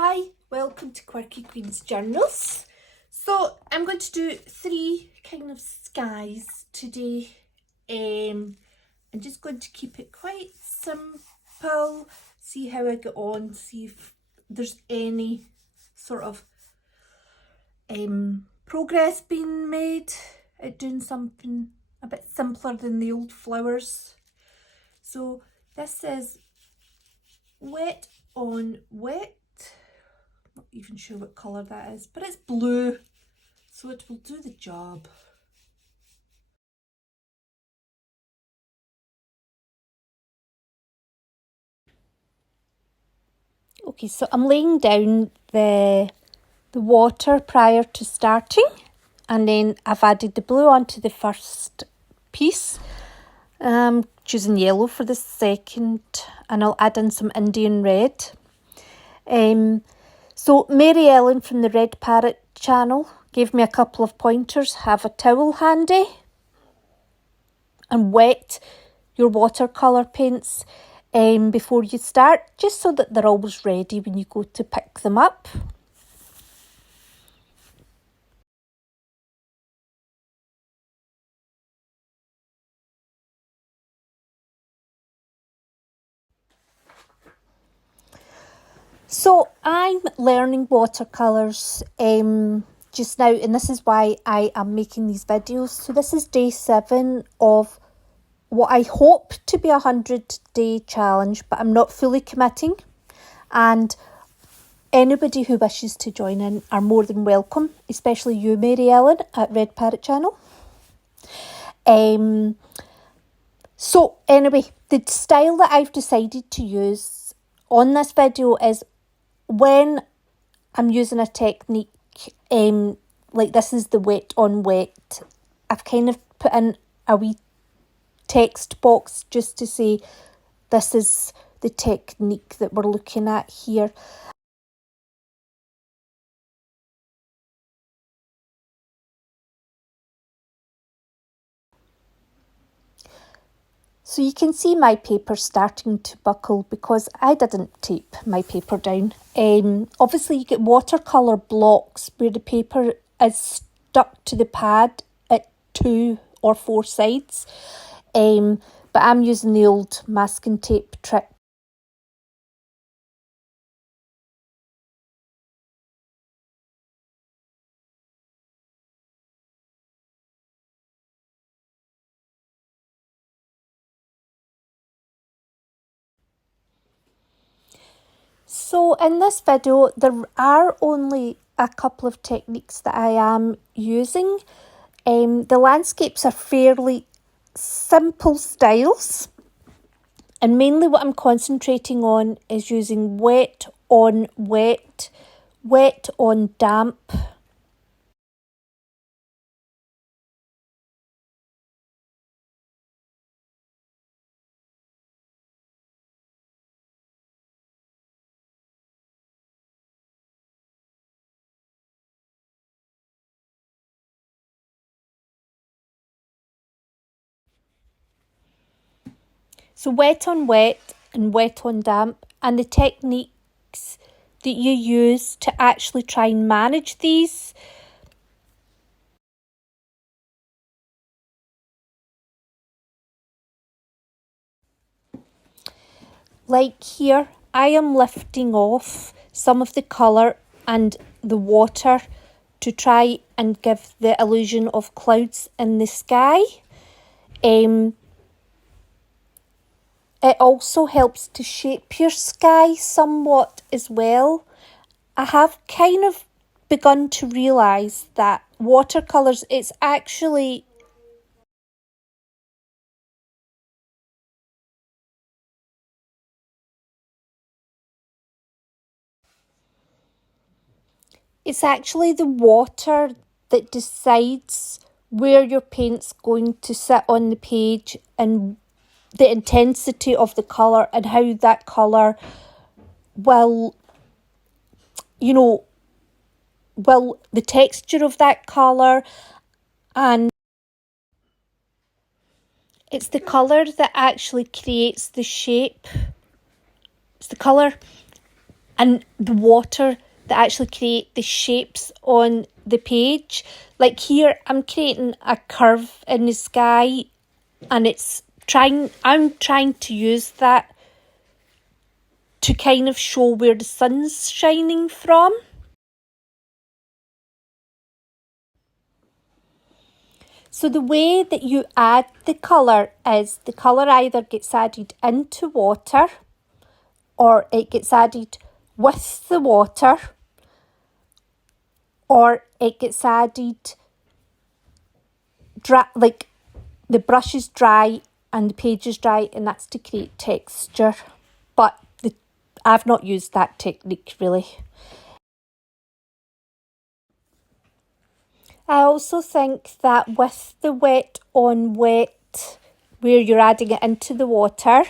Hi, welcome to Quirky Queen's Journals. So I'm going to do 3 kind of skies today. I'm just going to keep it quite simple, see how I get on, see if there's any sort of progress being made at doing something a bit simpler than the old flowers. So this is wet on wet. Not even sure what colour that is, but it's blue, so it will do the job. Okay, so I'm laying down the water prior to starting, and then I've added the blue onto the first piece. Choosing yellow for the second, and I'll add in some Indian red. So Mary Ellen from the Red Parrot channel gave me a couple of pointers. Have a towel handy and wet your watercolour paints before you start, just so that they're always ready when you go to pick them up. So I'm learning watercolours just now, and this is why I am making these videos. So this is day 7 of what I hope to be a 100-day challenge, but I'm not fully committing. And anybody who wishes to join in are more than welcome, especially you, Mary Ellen, at Red Parrot channel. So anyway, the style that I've decided to use on this video is when I'm using a technique, like this is the wet on wet, I've kind of put in a wee text box just to say this is the technique that we're looking at here. So you can see my paper starting to buckle because I didn't tape my paper down. Obviously you get watercolour blocks where the paper is stuck to the pad at 2 or 4 sides. But I'm using the old masking tape trick. So in this video, there are only a couple of techniques that I am using. The landscapes are fairly simple styles. And mainly what I'm concentrating on is using wet on wet, wet on damp. So wet on wet and wet on damp, and the techniques that you use to actually try and manage these. Like here, I am lifting off some of the colour and the water to try and give the illusion of clouds in the sky. It also helps to shape your sky somewhat as well. I have kind of begun to realise that watercolours, it's actually the water that decides where your paint's going to sit on the page and the intensity of the colour and how that colour will, the texture of that colour, and it's the colour that actually creates the shape. It's the colour and the water that actually create the shapes on the page. Like here, I'm creating a curve in the sky, and I'm trying to use that to kind of show where the sun's shining from. So the way that you add the colour is the colour either gets added into water or it gets added with the water, or it gets added like the brush is dry and the page is dry, and that's to create texture. But I've not used that technique really. I also think that with the wet on wet, where you're adding it into the water,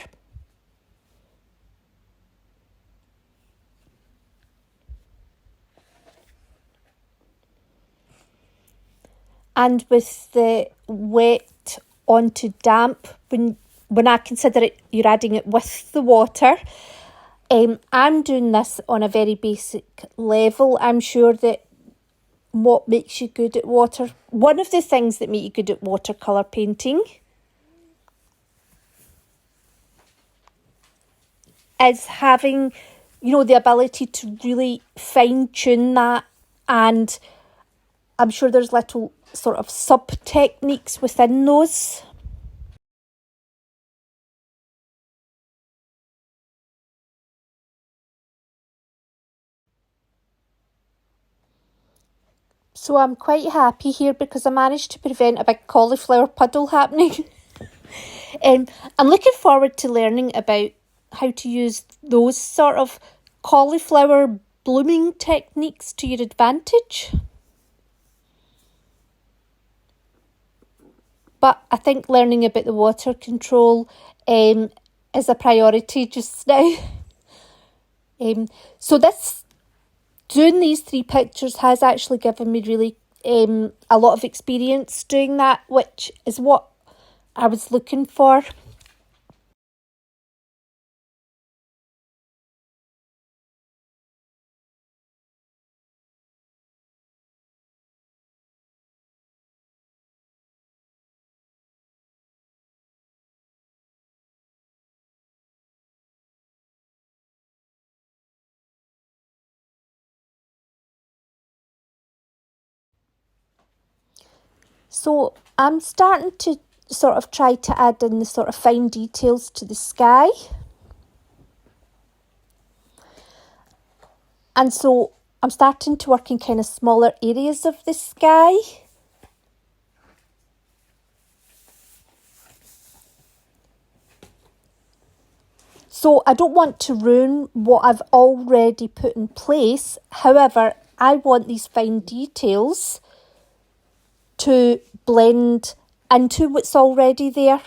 and with the wet onto damp, when I consider it, you're adding it with the water. I'm doing this on a very basic level. I'm sure that what makes you good at one of the things that make you good at watercolour painting is having, the ability to really fine tune that, and I'm sure there's little sort of sub techniques within those. So I'm quite happy here because I managed to prevent a big cauliflower puddle happening. I'm looking forward to learning about how to use those sort of cauliflower blooming techniques to your advantage. But I think learning about the water control is a priority just now. So doing these 3 pictures has actually given me really a lot of experience doing that, which is what I was looking for. So I'm starting to sort of try to add in the sort of fine details to the sky. And so I'm starting to work in kind of smaller areas of the sky. So I don't want to ruin what I've already put in place. However, I want these fine details to blend into what's already there.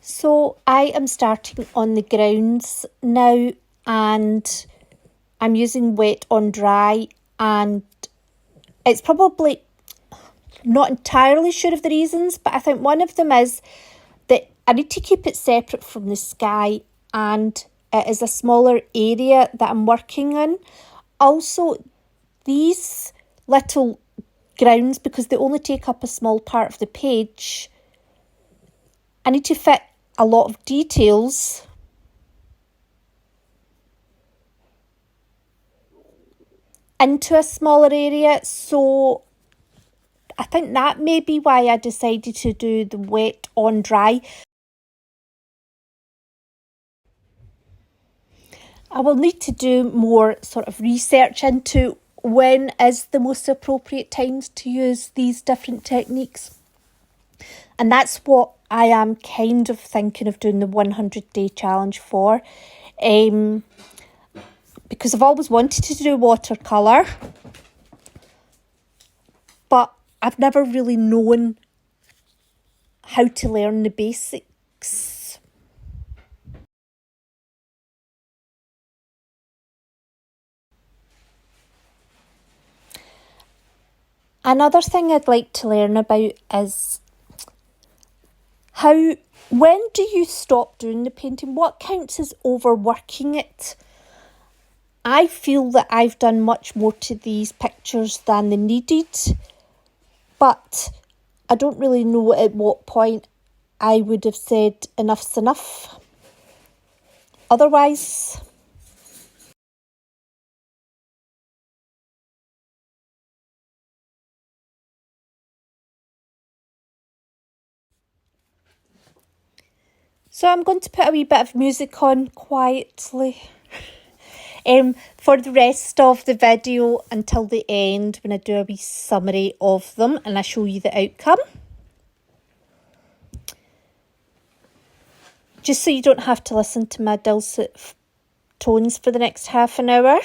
So I am starting on the grounds now, and I'm using wet on dry, and it's probably not entirely sure of the reasons, but I think one of them is that I need to keep it separate from the sky, and it is a smaller area that I'm working in. Also, these little grounds, because they only take up a small part of the page, I need to fit a lot of details into a smaller area. So I think that may be why I decided to do the wet on dry. I will need to do more sort of research into when is the most appropriate times to use these different techniques. And that's what I am kind of thinking of doing the 100-day challenge for. Because I've always wanted to do watercolour, but I've never really known how to learn the basics. Another thing I'd like to learn about is when do you stop doing the painting? What counts as overworking it? I feel that I've done much more to these pictures than they needed, but I don't really know at what point I would have said enough's enough. Otherwise, so I'm going to put a wee bit of music on quietly for the rest of the video until the end, when I do a wee summary of them and I show you the outcome. Just so you don't have to listen to my dulcet tones for the next half an hour.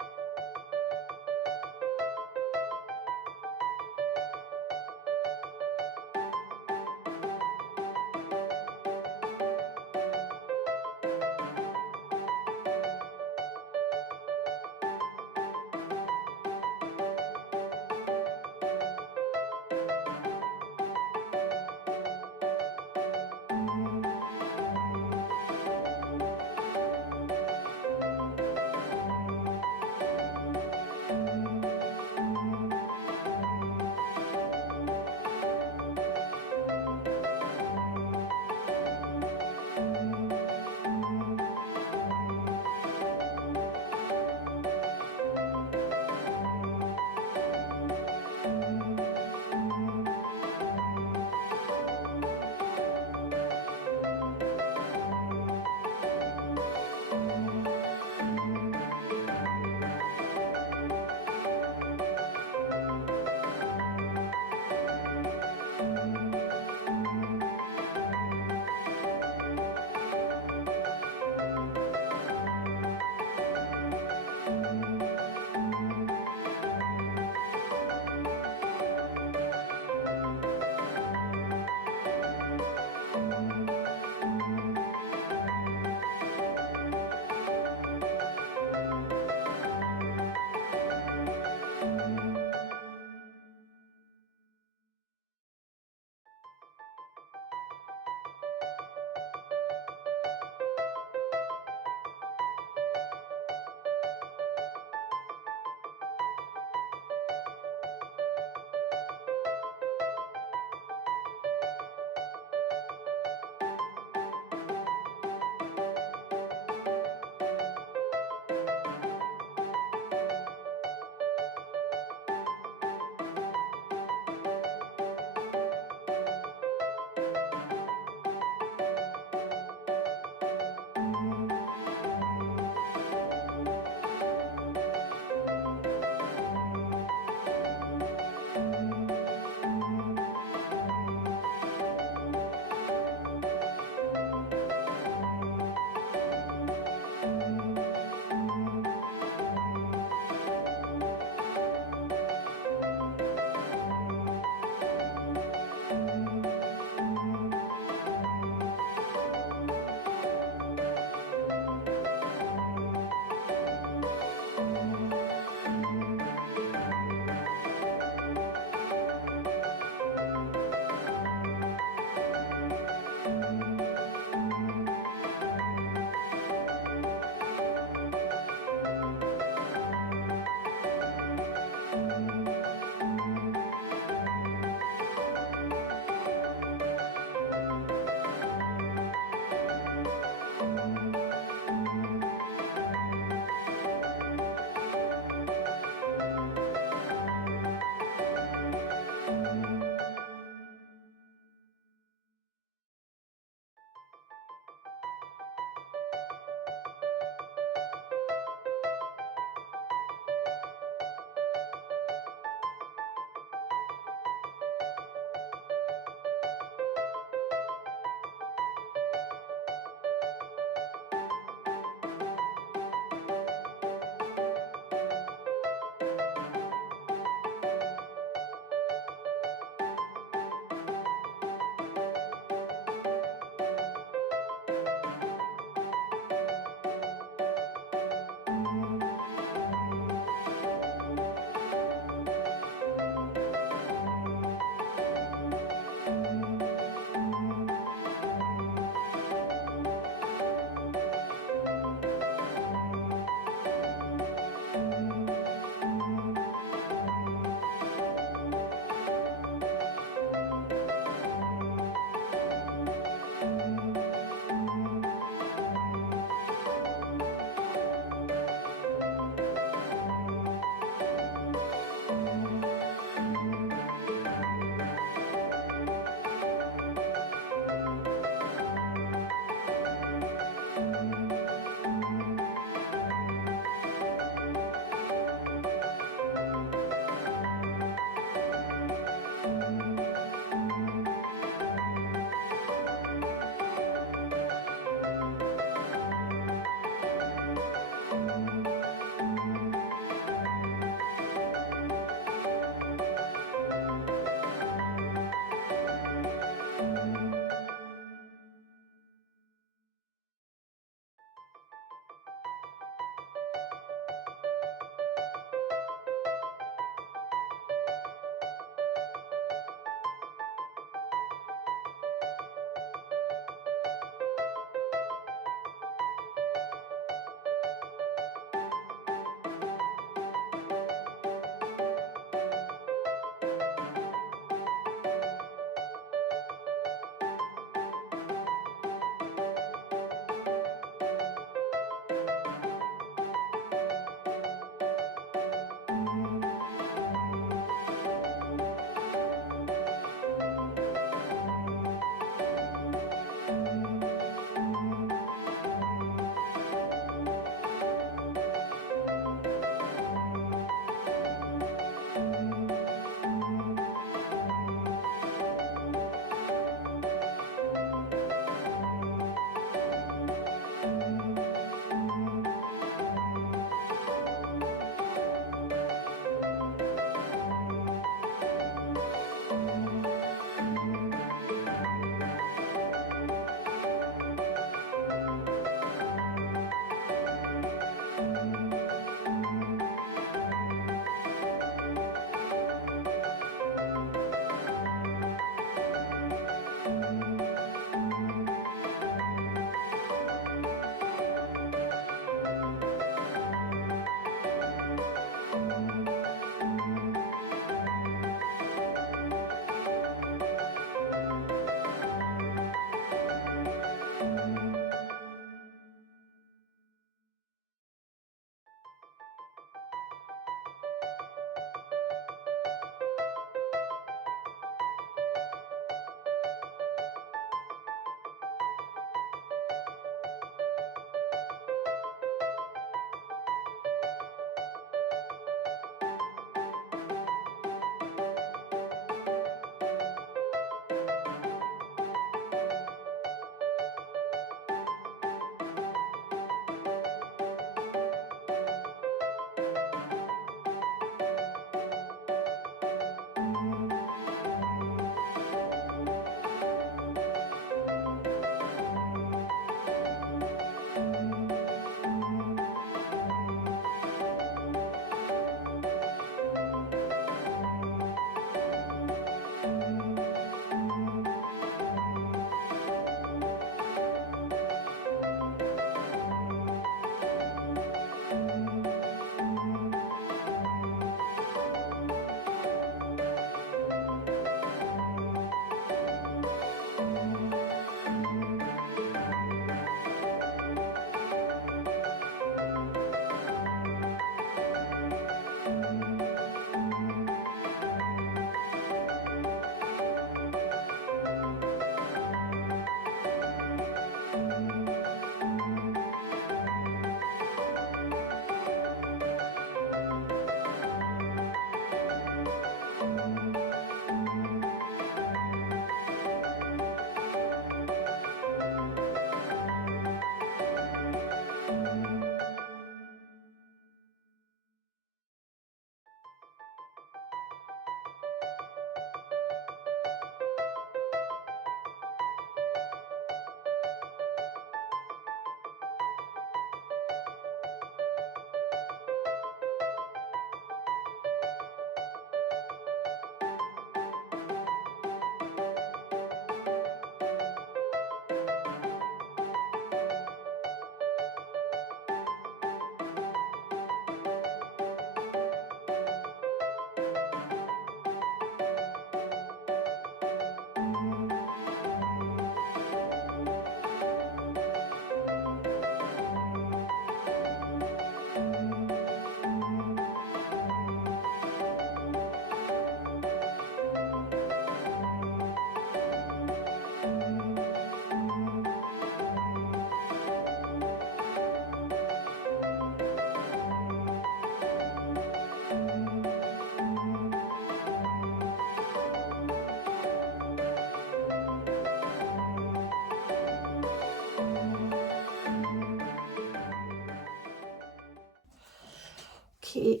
Okay.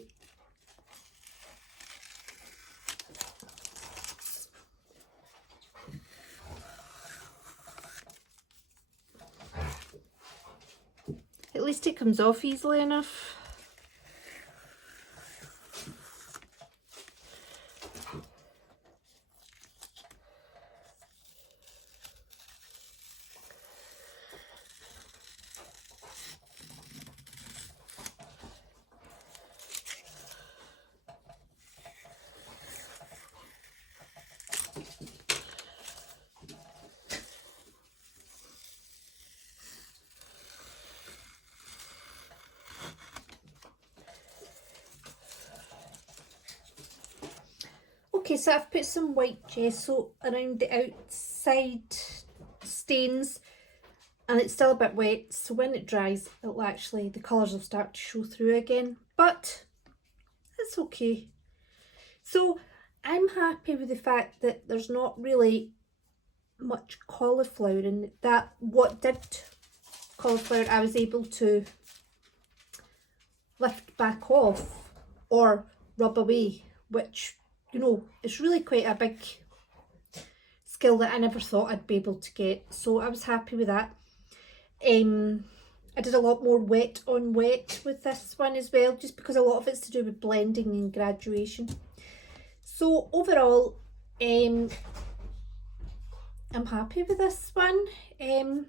At least it comes off easily enough. Okay, so I've put some white gesso around the outside stains, and it's still a bit wet, so when it dries, it'll actually, the colours will start to show through again, but it's okay. So I'm happy with the fact that there's not really much cauliflower in that. What did cauliflower I was able to lift back off or rub away, which, you know, it's really quite a big skill that I never thought I'd be able to get, so I was happy with that. I did a lot more wet on wet with this one as well, just because a lot of it's to do with blending and graduation. So overall, I'm happy with this one. A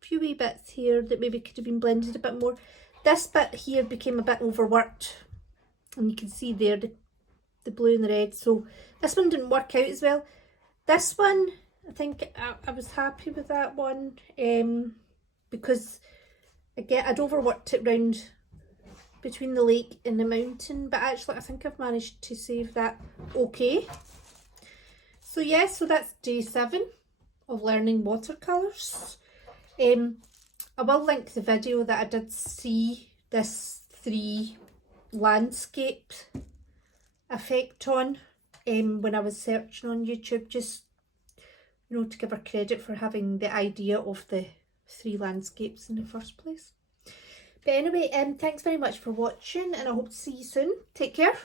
few wee bits here that maybe could have been blended a bit more. This bit here became a bit overworked, and you can see there the blue and the red, so this one didn't work out as well. This one, I think I was happy with that one, because again I'd overworked it round between the lake and the mountain, but actually I think I've managed to save that okay. So yeah, so that's day 7 of learning watercolours. I will link the video that I did see this 3 landscape effect on when I was searching on YouTube, just, you know, to give her credit for having the idea of the 3 landscapes in the first place. But anyway, thanks very much for watching, and I hope to see you soon. Take care.